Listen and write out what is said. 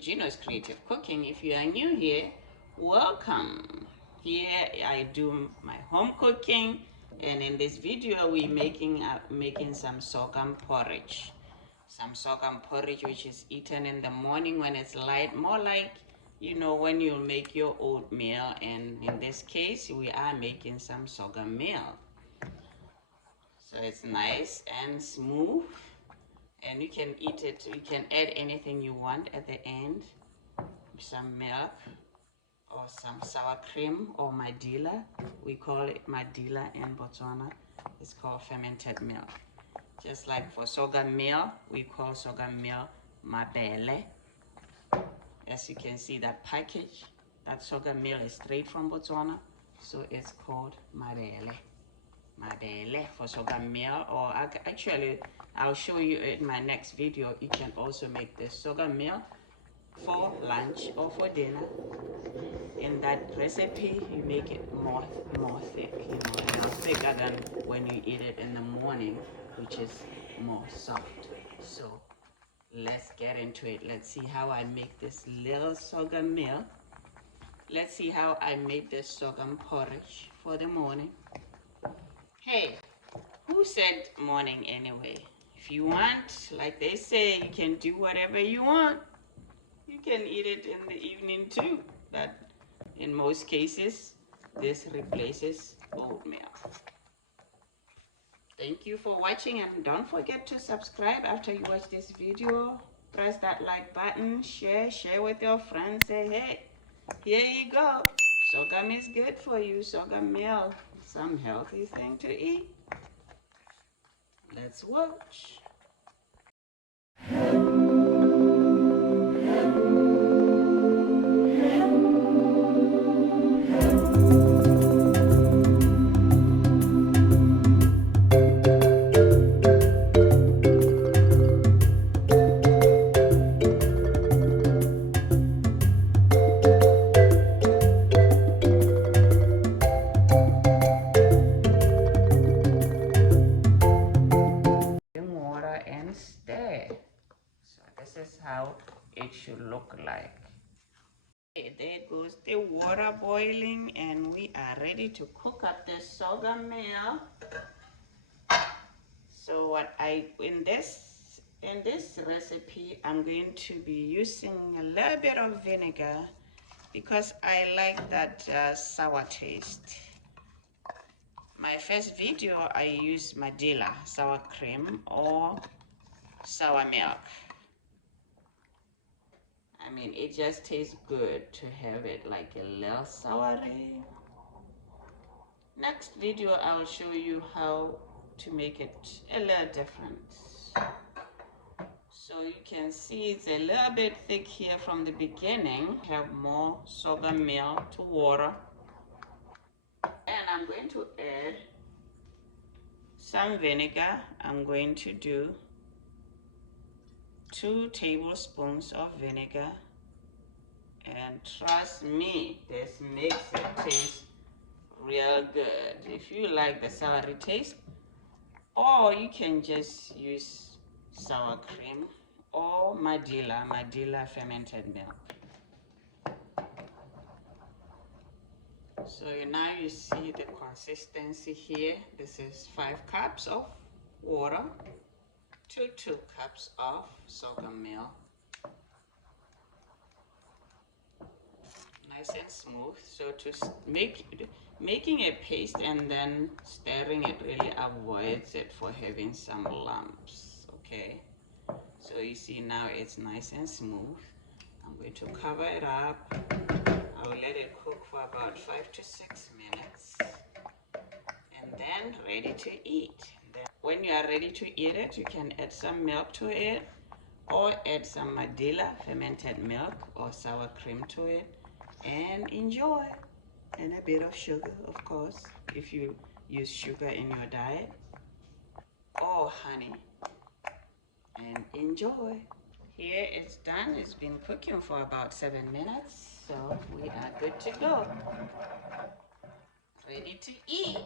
Gino's Creative Cooking. If you are new here, welcome. Here I do my home cooking, and in this video we're making some sorghum porridge. Some sorghum porridge which is eaten in the morning when it's light, more like, you know, when you make your oatmeal, and in this case we are making some sorghum meal. So it's nice and smooth, and you can eat it. You can add anything you want at the end, some milk or some sour cream or madila. We call it madila in Botswana. It's called fermented milk. Just like for sorghum meal, we call sorghum meal mabele. As you can see, that package, that sorghum meal is straight from Botswana, so it's called mabele. Mabele for sorghum meal. Or actually, I'll show you in my next video. You can also make this sorghum meal for lunch or for dinner. In that recipe, you make it more thick, you know, more thicker than when you eat it in the morning, which is more soft. So let's get into it. Let's see how I make this little sorghum meal. Let's see how I make this sorghum porridge for the morning. Hey, who said morning anyway? If you want, like they say, you can do whatever you want. You can eat it in the evening too, but in most cases, this replaces oatmeal. Thank you for watching, and don't forget to subscribe after you watch this video. Press that like button, share with your friends. Say, hey, here you go. Sorghum is good for you. Sorghum meal, some healthy thing to eat. Let's watch. Water and stir. So this is how it should look like. Okay, there goes the water boiling, and we are ready to cook up the sorghum meal. So what in this recipe, I'm going to be using a little bit of vinegar because I like that sour taste. My first video, I used madila, sour cream or sour milk. I mean, it just tastes good to have it like a little soury. Next video, I'll show you how to make it a little different. So you can see it's a little bit thick here from the beginning. Have more sorghum meal to water. And I'm going to add some vinegar. I'm going to do 2 tablespoons of vinegar. And trust me, this makes it taste real good. If you like the soury taste, or you can just use sour cream or madila fermented milk. So now you see the consistency here. This is 5 cups of water to 2 cups of sorghum meal. Nice and smooth. So to making a paste and then stirring it really avoids it for having some lumps. Okay, so you see now it's nice and smooth. I'm going to cover it up. I will let it cook for about 5 to 6 minutes, and then ready to eat. Then when you are ready to eat it, you can add some milk to it, or add some madila fermented milk or sour cream to it, and enjoy. And a bit of sugar, of course, if you use sugar in your diet, or honey, and enjoy. Here it's done. It's been cooking for about 7 minutes, so we are good to go. Ready to eat.